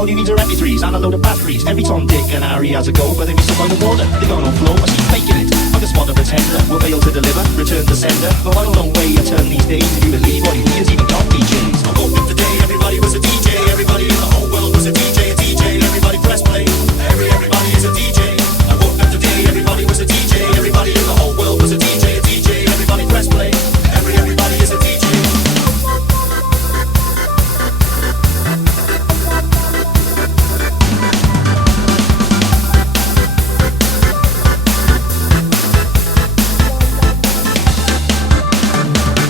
All you need are MP3s and a load of batteries. Every Tom, Dick and Harry has a go, but they be stuck by the water. They got no flow, I see faking it. I just want a pretender, will fail to deliver, return the sender. But I don't know way you turn these days. If you believe what he hears, even top DJs. I woke up today, everybody was a DJ. Everybody in the whole world was a DJ. A DJ, everybody press play. Everybody is a DJ. I woke up today, everybody was a DJ. Everybody in the whole world was a DJ. A DJ, everybody press play. Everybody is a DJ.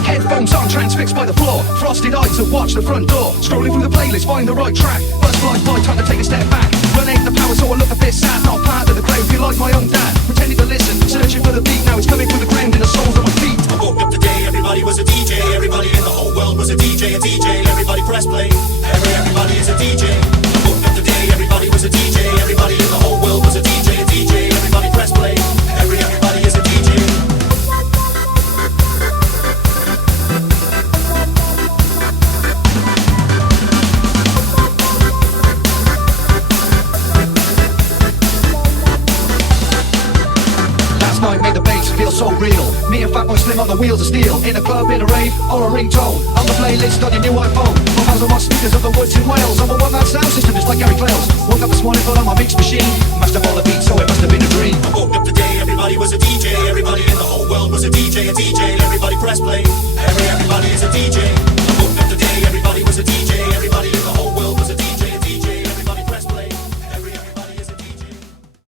Headphones on, transfixed by the floor. Frosted eyes that watch the front door. Scrolling through the playlist, find the right track. Buzz flies by, time to take a step back. Running the power, so I look a bit sad. Not part of the crowd, feel like my own dad. Pretending to listen, searching for the beat. Now it's coming from the ground in the soles of my feet. I woke up today, everybody was a DJ. Everybody in the whole world was a DJ. A DJ, everybody press play. Everybody is a DJ. I woke up today, everybody was a DJ. Everybody in the whole world was a DJ. A DJ, everybody press play. Everybody is a DJ. Night made the bass feel so real. Me and Fatboy Slim on the wheels of steel. In a club, in a rave, or a ringtone. On the playlist on your new iPhone. 1,000 watt speakers of the woods in Wales. I'm a one-man sound system just like Gary Clails. Woke up this morning, put on my mix machine. Mashed up all the beats, so it must have been a dream.